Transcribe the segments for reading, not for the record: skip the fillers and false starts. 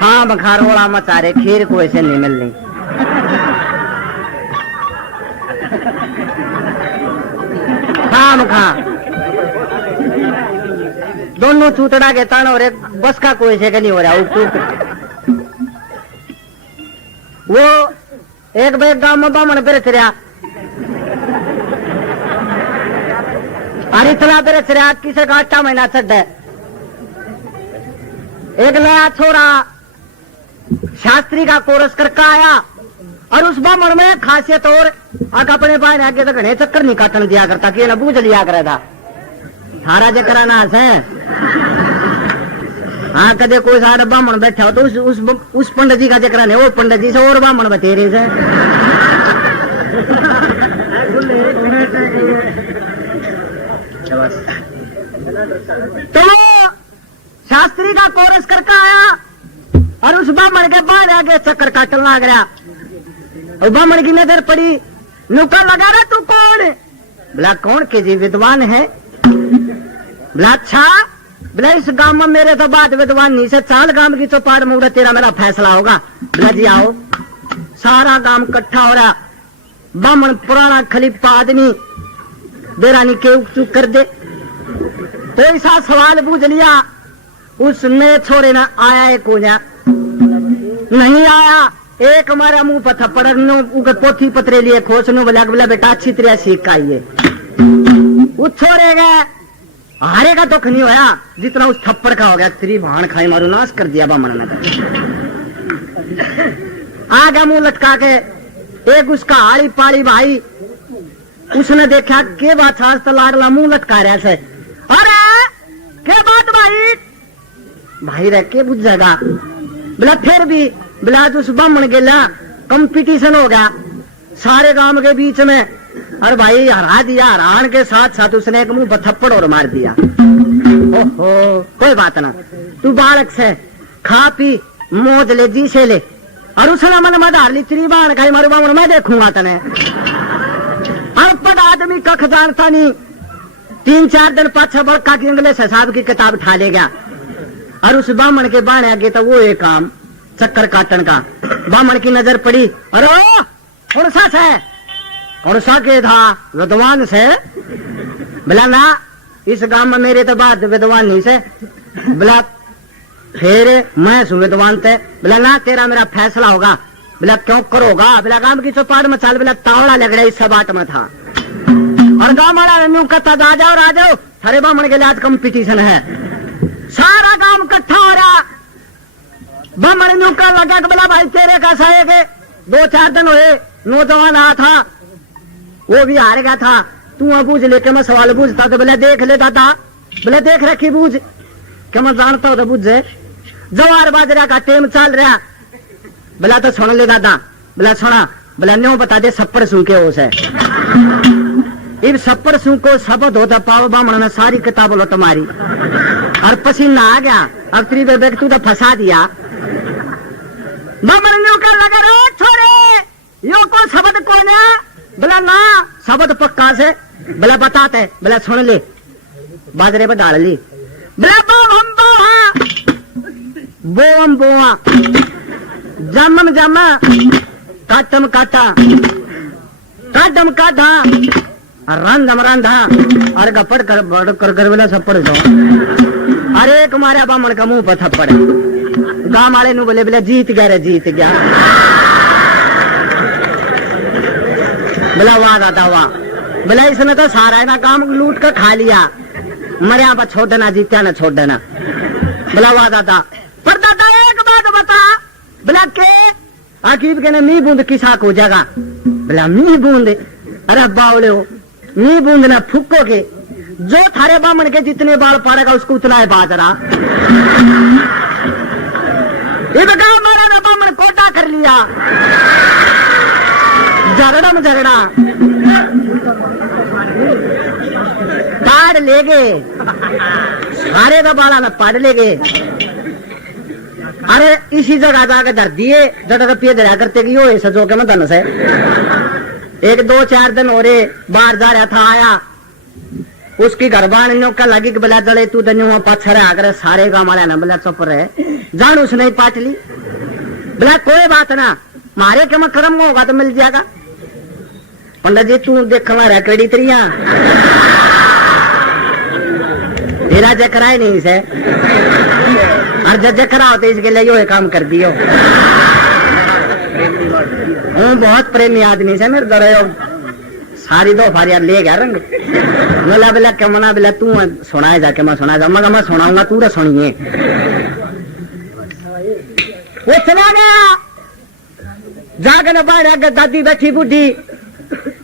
खाम खारोड़ा मचारे खीर को ऐसे नहीं मिलनी। खाम खा दोनों चूतड़ा के तान और एक बस का कोई से नहीं हो रहा। वो एक बैग गांव में बामण बेच रहा, अरे इतना बेच रहा किसे का 8 महीना चढ़ है। एक नया छोरा शास्त्री का कोर्स करके आया और उस बामण में खासियत और आगे अपने बाहर आगे तो घने चक्कर नहीं काटन दिया करता कि ना बूझ लिया करे था थारा जे कराना है। हाँ कदे कोई सारा बामण बैठा हो तो उस पंडित जी का जिक्र नहीं, वो पंडित जी से और बामण बतेरे से। तो शास्त्री का कोरस करके आया और उस बामण के बाहर आगे चक्कर काटने लग गया और बामण की नजर पड़ी। नुक्कड़ लगा रहा तू कौन? बोला कौन के जी विद्वान है। बोला अच्छा। बोला इस गांव में मेरे तो बाद विद्वान नहीं से 4 गांव की चौपाट में उड़ा तेरा मेरा फैसला होगा। बोला जी आओ। सारा गांव इकट्ठा हो रहा। बामण पुराना खलीफा आदमी देरानी के चुप कर दे तो ऐसा सवाल पूछ लिया। उस नए छोरे ना आया है को냐 नहीं आया। एक हमारा मुंह पर थप्पड़ उनके पोथी पत्रे लिए खोस नो। बोला बेटा अच्छी तरह सीख का ये उस छोरे गए हारे का दुख नहीं होया जितना उस थप्पड़ का हो गया। तेरी भाण खाई मारू नाश कर दिया बामण ने। आ गया मुंह लटका के। एक उसका आड़ी पाड़ी भाई उसने देखा के बात आज तो लाडला मुंह लटका रहा से। अरे के बात भाई रह के बुझ जाएगा। बोला फिर भी बोला उस बामण गेला कंपटीशन हो गया सारे गांव के बीच में और भाई हरा दिया। हरान के साथ साथ उसने एक मुंह पर थप्पड़ और मार दिया। ओहो कोई बात ना तू बालक से खा पी मौज ले जी से ले। और उसने मन में धार ली तेरी बाण खाई मारू बामण मैं देखूंगा तने। अनपढ़ आदमी कख जानता नहीं। 3-4 दिन पाछा बड़का की इंग्लिश हिसाब की किताब उठा ले गया और उस बामण के बाण आगे तो वो एक काम चक्कर काटन का। बामण की नजर पड़ी। अरे कौन सा है? कौन सा के था? विद्वान से। बोला ना इस गांव में मेरे तो बात विद्वान नहीं से। बोला फिर मैं सु विद्वान थे। बोला ना तेरा मेरा फैसला होगा। बोला क्यों करोगा? बोला गांव की चौपाट में चाल। बोला तावड़ा लग रहा इस बाट में था और गांव वाला न्यू कहता आ जाओ थारे बामण के लिए आज कंपटीशन है। सारा गांव इकट्ठा हो रहा। बामण न्यू का लगा बोला भाई तेरे का सहे के 2-4 दिन हुए नौजवान आया था वो भी हार गया था। तू बूझ लेके मैं सवाल बूझता तो बोले देख ले दादा। बोले देख रखी बूझ क्या मैं जानता हूँ तो बुझ जवार बाजरा का टेम चल रहा। बोला तो सुन ले दादा। बोला सुना। बोला न्यू बता दे सप्पड़ सू के हो से। इब सप्पड़ सू को शब्द होता पाव बामण ने सारी किताब लौट मारी और पसीना आ गया। अब तेरी बेबे तू तो फंसा दिया। बामण न्यू कर लगा रे छोरे यो को शब्द कौन है? बोला ना शब्द पक्का से। बोला बताते। बोला सुन ले बाजरे पर डाल ली। बोला बोम बोआ जमम जमा काटम काटा काटम काटा रंधम रंधा और गपड़ कर बड़ कर बोला सप्पड़ सो। अरे एक मारा बामण का मुंह पर थप्पड़। गांव वाले नु बोले बोले जीत गया रे जीत गया। बोला वाह दादा वाह। बोला इसने तो सारा ना काम लूट कर खा लिया। मरिया पर छोड़ देना जीत्या ना छोड़ देना। बोला वाह दादा। पर दादा एक बात बता। बोला के अकीब के ने मी बूंद किसा को जगह। बोला मी बूंद? अरे बावले हो मी बूंद ना फुक्को के जो थारे बामण के जितने बाल पड़ेगा उसको उतना है बाजरा। ये बता मारा ना बामण कोटा कर लिया। झगड़ा झगड़ा पाड़ ले गए सारे का बाला में पाड़ ले गए। अरे इसी जगह जाकर धर दिए जगह पिए धरा करते कि यो ऐसा जो के मैं धन से 1-2-4 दिन हो रहे बाहर जा रहा था। आया उसकी घर बाण का लगी कि बोला जड़े तू दन्यू पत्थर आकर सारे गाँव वाले ना बोला चुप रहे जान उसने पाट ली। बोला कोई बात ना मारे के मैं कर्म होगा तो मिल जाएगा। पंडित जी तू देख रहा कड़ी तरिया तेरा जकरा ही नहीं से और जज करा होते इसके लिए यो काम कर दियो। बहुत प्रेमी आदमी से मेरे दर सारी दो फारिया ले गया रंग। बोला बोला क्या मना बोला तू सुनाए जाके मैं सुना जा मैं सुनाऊंगा तू रे सुनिए। वो चला गया जाकर बाहर दादी बैठी बूढ़ी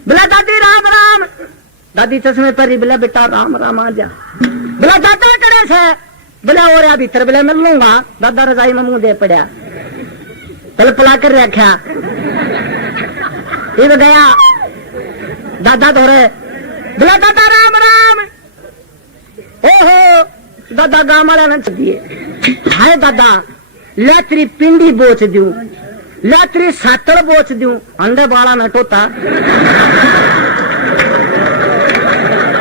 बोला दादी राम राम। दादी चश्मे पर बोला बेटा राम राम आ जा। बोला दादा कड़े से बोला और भीतर बोला मिल लूंगा। दादा रजाई में मुंह दे पड़ा पल पला कर रखा ये गया दादा धोरे बोला दादा राम राम। ओहो दादा गाँव वाला न दिए हाय दादा लेत्री पिंडी बोच दू लेत्री सातड़ बोच दू अंडे बाला न टोता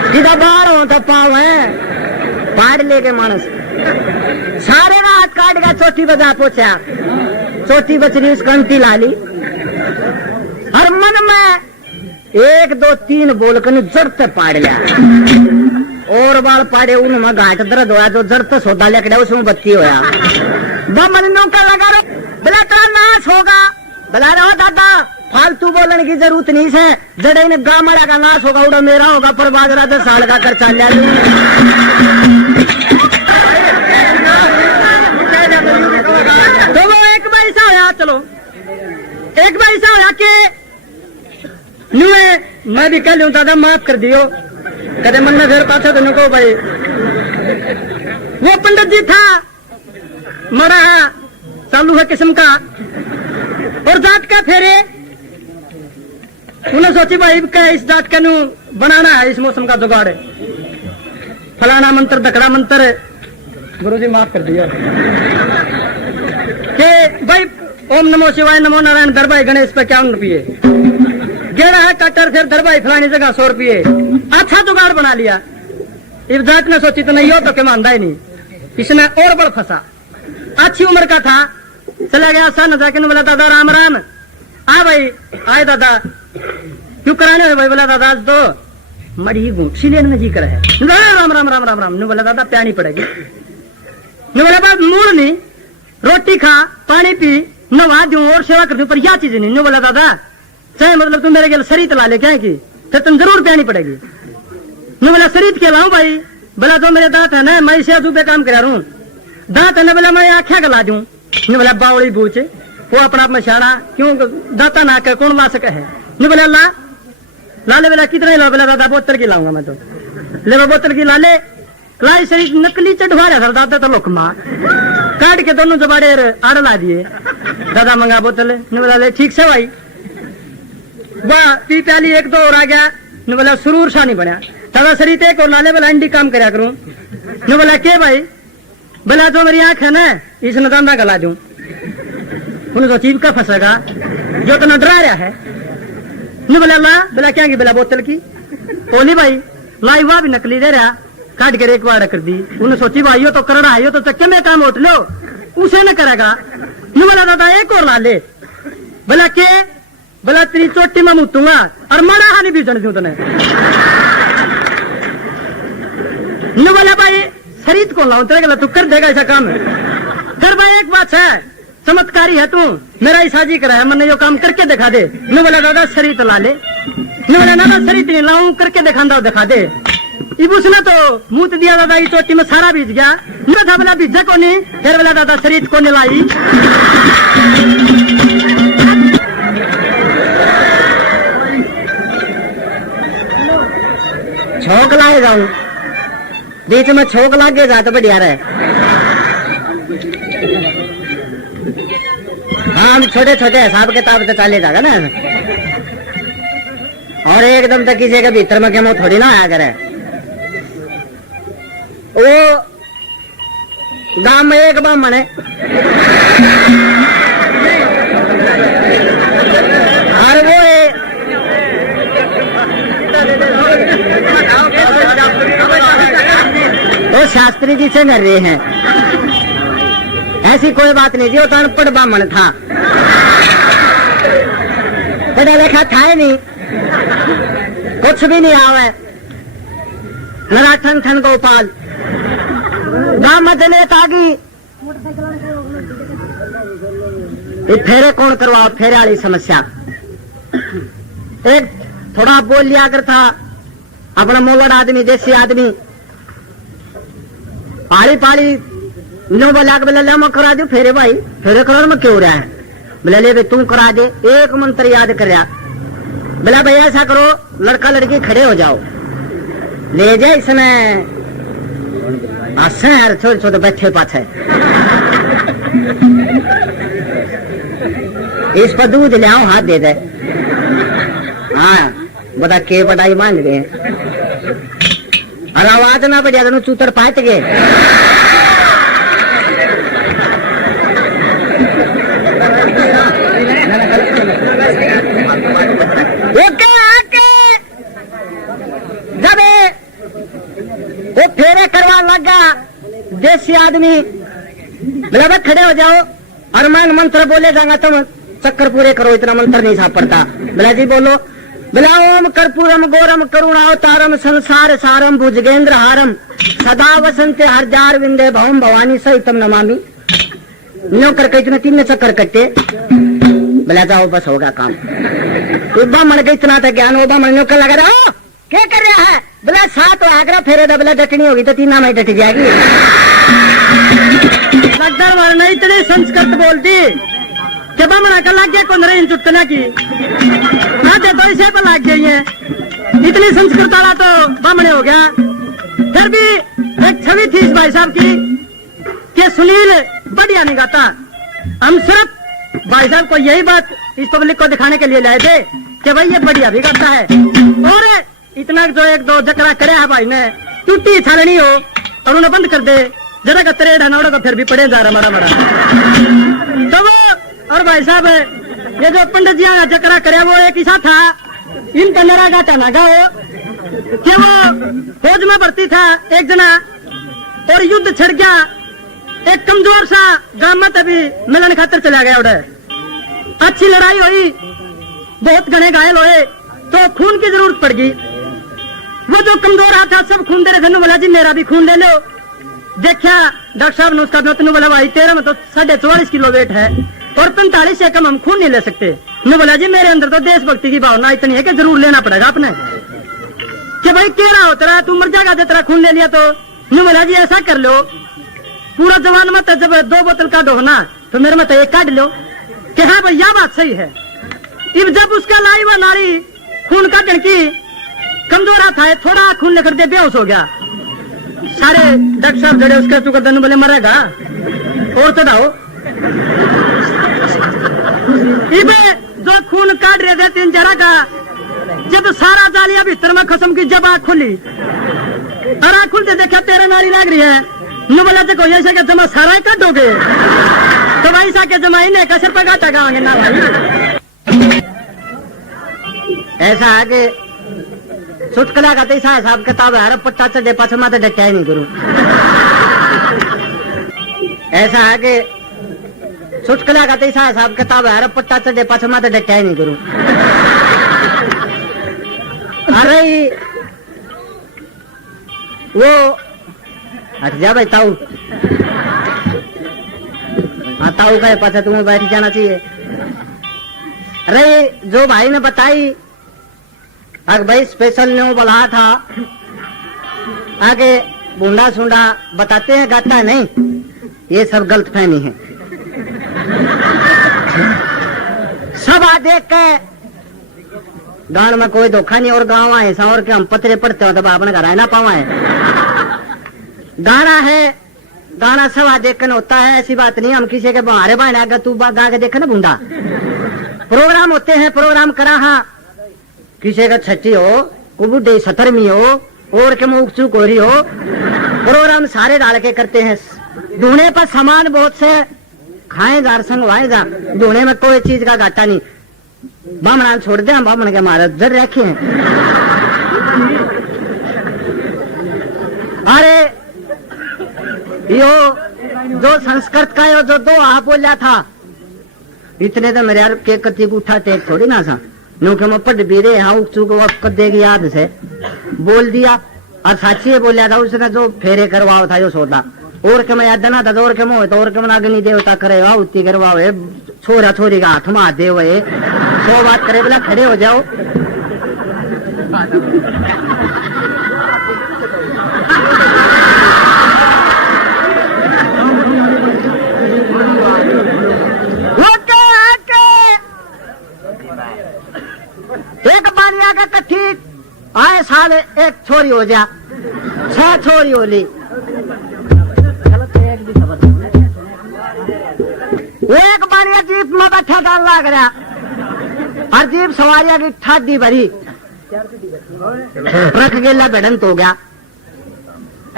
सीधा बाहर हो तो पाव है पाड़ लेके मानस सारे रात काट का चौथी बजा पहुंचा। चौथी बचरी उस घंटी ला ली और मन में 1 2 3 बोल कर जड़ते पाड़ लिया और बाल पाड़े उनमें घाट दर्द होया जो जड़ते सौदा लेकर उसमें बत्ती होया। बमनों का लगा रहे बोला तेरा नाश होगा। बोला रहा दादा फालतू बोलने की जरूरत नहीं है जड़े ने गामड़ा का नाश होगा उड़ा मेरा होगा पर बाजरा 10 साल का खर्चा ले तो वो एक बार ऐसा होया। चलो एक बार ऐसा होया कि मैं भी कह लूं दादा माफ कर दियो कदे मन में फिर पाछा तो को भाई। वो पंडित जी था मरा चालू है किस्म का और जात का फेरे उन्हें सोची भाई क्या इस जात का नू बनाना है इस मौसम का जुगाड़ फलाना मंत्र दखड़ा मंत्र गुरुजी माफ कर दिया कि भाई ओम नमो शिवाय नमो नारायण दरबाई गणेश पे 51 रुपये गेड़ा है कटर फिर दरबाई फलानी जगह 100 रुपये अच्छा जुगाड़ बना लिया। इस जात ने सोची तो नहीं हो तो क्या मानता ही नहीं इसने और बड़ फंसा। अच्छी उम्र का था चला गया सन जाके बोला दादा राम राम। आ भाई आए दादा क्यों कराने हुए भाई बोला दादा आज तो मड़ी गुठी लेने जी कर है राम राम राम राम राम। बोला दादा प्यानी पड़ेगी। बोला बात मूल नहीं रोटी खा पानी पी नवा दूं और सेवा कर दूं पर यह चीज नहीं। बोला दादा चाहे मतलब तुम मेरे लिए शरीत ला ले क्या की फिर तुम जरूर प्यानी पड़ेगी। बोला शरीत के लाऊं भाई। बोला तो मेरे दांत है ना मैं इसे अजूबे काम करा रू दांत है ना बोला मैं आख्या गला दूं। बोला बावड़ी बूझ वो अपना आप में शाना क्यों दाता ना कर कौन ला सके है। बोला ला लाले बोला कितने ला। बोला दादा बोतल की लाऊंगा मैं तो ले बोतल की लाले लाई शरीर नकली चढ़वा रहा था दादा तो लोकमा काट के दोनों जबाड़े आड़ ला दिए। दादा मंगा बोतल ने बोला ले ठीक से भाई वाह पी प्याली 1 2 और आ गया। ने बोला सुरूर सा नहीं बना दादा शरीर एक और लाले बोला अंडी काम करा करूं। ने बोला के भाई बोला जो मेरी आंख है ना इसने दांदा गला दूं। उन्हें तो चीप का फंसेगा जो तो न डरा रहा है। ने बोला ला बोला क्या की बोला बोतल की ओली भाई लाई वाह भी नकली दे रहा काट कर एक बार कर दी। उन्हें सोची भाई तो कर रहा है तो चक्के में काम उठ लो उसे न करेगा। ने बोला दादा एक और ला ले। बोला के बोला तेरी चोटी में मुतूंगा और मरा हानि भी जन दूं तने। ने बोला भाई शरीर को लाऊं तेरे गला तू कर देगा ऐसा काम है कर भाई एक बात है चमत्कारी है तू मेरा ईसाजी करा है मैंने यो काम करके दिखा दे। ने बोला दादा शरीर ला ले। ने बोला ना शरीर नहीं लाऊं करके दिखा दे। इब उसने तो मुंह दिया दादा ये चोटी में सारा बीज गया। मैं था बोला बीजा को नहीं फिर बोला दादा शरीर को नहीं लाई। छोक लाए जाऊं बीच में छोक लागे जा तो बढ़िया रहे। हाँ छोटे छोटे हिसाब किताब तो चाले जाएगा ना और एकदम तक किसी के भीतर में क्या थोड़ी ना आया करे। वो गांव में एक ब्राह्मण है और वो शास्त्री जी से कर रहे हैं। ऐसी कोई बात नहीं जी, वो तो अनपढ़ ब्राह्मण था, पढ़ा लिखा था ही नहीं, कुछ भी नहीं आवे। नराठन ठन गोपाल ब्राह्मण नेता की फेरे कौन करवाओ, फेरे वाली समस्या। एक थोड़ा बोल लिया कर था अपना मोगड़ आदमी, देसी आदमी, पाली पाली नो बोला बोले ले मैं करा दू फेरे, भाई फेरे करो में क्यों रहा है, बोले ले भाई तू करा दे। एक मंत्र याद कर रहा, बोला भाई ऐसा करो लड़का लड़की खड़े हो जाओ, ले जाए इसमें यार छोटे छोटे बैठे पाछे, इस पर दूध ले आओ, हाथ दे दे। हाँ बता के पटाई मान गए, और आवाज ना बढ़िया तो चूतर पात गए। जब वो फेरे करवा लगा देसी आदमी, बोला खड़े हो जाओ और मैं मंत्र बोले जाऊंगा तुम चक्कर पूरे करो, इतना मंत्र नहीं साफ पड़ता। बोला जी बोलो। बोला ओम कर्पूरम गौरम करुणावतारम संसार सारम भुजगेंद्र हारम सदा वसंते हरजार विंदे भवम भवानी सहितम नमामि। न्यो करके इतने 3 चक्कर कट्टे, बोला जाओ बस होगा काम। उबा मन के इतना था ज्ञान, उबा मन न्यो कर लगा रहा क्या कर रहा है, बोला 7 आगरा फेरे दा, बोला डटनी होगी तो 3 में डट जाएगी। लगदर वरना इतनी संस्कृत बोलती कि बमना का लग गया कौन रही चुटना की तो इसे पर लग गई है, इतनी संस्कृत वाला तो बमने हो गया। फिर भी एक छवि थी इस भाई साहब की कि सुनील बढ़िया नहीं गाता। हम सिर्फ भाई साहब को यही बात इस पब्लिक को दिखाने के लिए लाए थे कि भाई ये बढ़िया भी गाता है, और इतना जो 1-2 जकरा करे है भाई ने, टूटी छालनी हो और उन्हें बंद कर दे जरा का तरेड़ है तो फिर भी पड़े जा रहा मरा तो वो। और भाई साहब ये जो पंडित जी का चक्रा करे वो एक ऐसा था, इनका नरा गाता ना गाओ कि वो फौज में भर्ती था एक जना, और युद्ध छिड़ गया, एक कमजोर सा गांव में तभी मिलन खातर चला गया उधर। अच्छी लड़ाई हुई, बहुत घने घायल हुए, तो खून की जरूरत पड़ गई। वो जो कमजोर हाथ था सब खून दे रहे थे, बोला जी मेरा भी खून ले लो। देखा डॉक्टर साहब ने उसका बोला भाई तेरा में तो 44.5 किलो वेट है और 45 से कम हम खून नहीं ले सकते। मैं बोला जी मेरे अंदर तो देशभक्ति की भावना इतनी है कि जरूर लेना पड़ेगा आपने, कि भाई कह रहा हो तेरा तू मर जाएगा तेरा खून ले लिया तो। मैं बोला जी ऐसा कर लो, पूरा जवान मत जब 2 बोतल का ढोना तो मेरे मत 1 काट लो, कि हाँ भाई यह बात सही है। जब उसका लाई व नारी खून का टंकी कमजोर हाथ है, थोड़ा खून लेकर दे बेहोश हो गया। सारे डॉक्टर साहब जड़े उसके चुकर देने बोले मरेगा और चढ़ाओ। जो खून काट रहे थे 3-4 का, जब सारा जालिया भीतर में खसम की जब आँख खुली और आँख खुलते देखा तेरे नारी लग रही है, नु बोला देखो ऐसे के जमा सारा ही काटोगे तो भाई सा के जमा इन्हें का सिर पर गाता गाँगे ना भाई। ऐसा है कि चुटकला का तैसा साहब किताब है, पट्टा चढ़े पाछे माते डटा ही नहीं करूं। ऐसा है कि चुटकला का तैसा साहब किताब है, पट्टा चढ़े पाछे माते डटा ही नहीं करूं। अरे वो हट जा भाई ताऊ, हाँ ताऊ का पाछे तुम्हें बैठ जाना चाहिए। अरे जो भाई ने बताई अगर भाई स्पेशल ने वो बोला था आगे बूंदा सुंडा बताते हैं गाता है नहीं, ये सब गलत फहमी है। सब आ देख के गांव में कोई धोखा नहीं, और गाँव आए और के हम पत्रे पढ़ते हो तब आपने घर आए ना पावाए। गाना है, गाना सब आ देख कर होता है, ऐसी बात नहीं हम किसी के बाहर बहने अगर तू गा के देखे ना बूंदा। प्रोग्राम होते हैं, प्रोग्राम करा हाँ किसी का 6 हो, को बुढ़े 17वीं हो और के मुख चूक हो रही हो, प्रोग्राम सारे डाल के करते हैं। ढूंढने पर सामान बहुत से खाए जा संग वाए जा, ढूंढने में कोई चीज का घाटा नहीं। बामण छोड़ दे, हम बामण के मारे जर रखे हैं। अरे यो जो संस्कृत का यो जो दो आप बोला था इतने तो मेरे यार के कति उठा टेक थोड़ी ना सा नो के मैं पढ़ भी रहे हाँ चूक कर देगी याद से बोल दिया और साक्षी बोलिया था उसने जो फेरे करवाओ था यो सोता और के मैं याद ना था और के मोह तो और के मैं अग्नि देवता करे वाह उत्ती करवाओ है छोरा छोरी का हाथ में हाथ दे हुए 100 बात करे बोला खड़े हो जाओ। एक बानिया का कट्ठी आए साल एक छोरी हो जा 6 छोरी हो ली एक बानिया जीप में बैठा डाल लग रहा और जीप सवारिया की ठाडी भरी ट्रक गेला भिड़ंत हो गया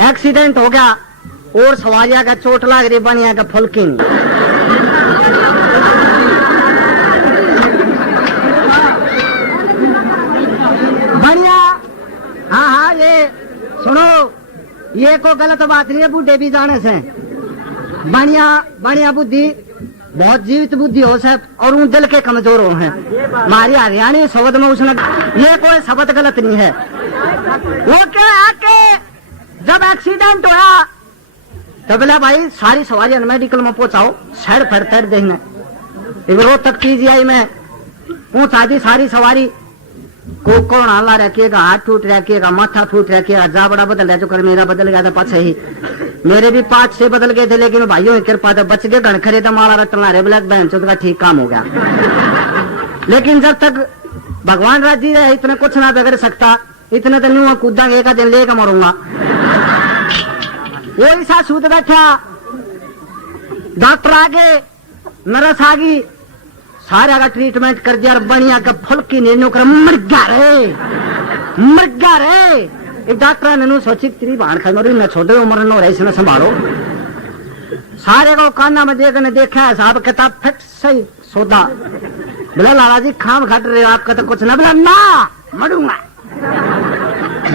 एक्सीडेंट हो गया और सवारिया का चोट लग रही बानिया का फुलकी बढ़िया। हाँ ये सुनो ये को गलत बात नहीं है बूढ़े भी जाने से बढ़िया बढ़िया बुद्धि बहुत जीवित बुद्धि हो सब और उन दिल के कमजोर हो हैं हमारी हरियाणी शब्द में उसने ये कोई शब्द गलत नहीं है। वो क्या आके जब एक्सीडेंट हुआ तो बोला भाई सारी सवारी मेडिकल में पहुंचाओ सड़ फड़ देखने रोहतक पीजीआई में पहुंचा दी सारी सवारी को कौन हल्ला रखिएगा हाथ टूट रखिएगा माथा फूट रखिएगा जा बड़ा बदल रहा जो कर मेरा बदल गया था पाछे ही मेरे भी 5-6 बदल गए थे लेकिन भाइयों की कृपा तो बच गए गण खरे तो माला रटना रहे ब्लैक बहन चौथ का ठीक काम हो गया। लेकिन जब तक भगवान राजी रहे इतना कुछ ना बिगड़ सकता इतना तो नहीं कूदा एक दिन लेकर मरूंगा। वो ऐसा सूद बैठा डॉक्टर आगे नर्स आ गई सारा का ट्रीटमेंट कर दिया और बढ़िया का फुल्की निर्णय कर मर गया रे एक डॉक्टर ने सोची तेरी बाण खा न छोटे उम्र नो रही न संभालो सारे को काना में देखने देखा है साहब किताब फिट सही सौदा बोला लाला जी खाम खट रहे हो आपका तो कुछ ना बोला ना मरूंगा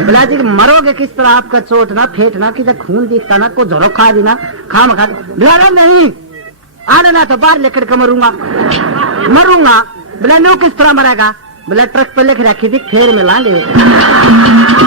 बोला जी मरोगे किस तरह आपका चोट ना फेट ना कि खून दिखता ना को झोरो खा दी ना खाम खा बोला नहीं आने ना तो बाहर लेकर के मरूंगा बोला नो किस तरह मरेगा बोला ट्रक पे लिख रखी थी फेर में लाएंगे।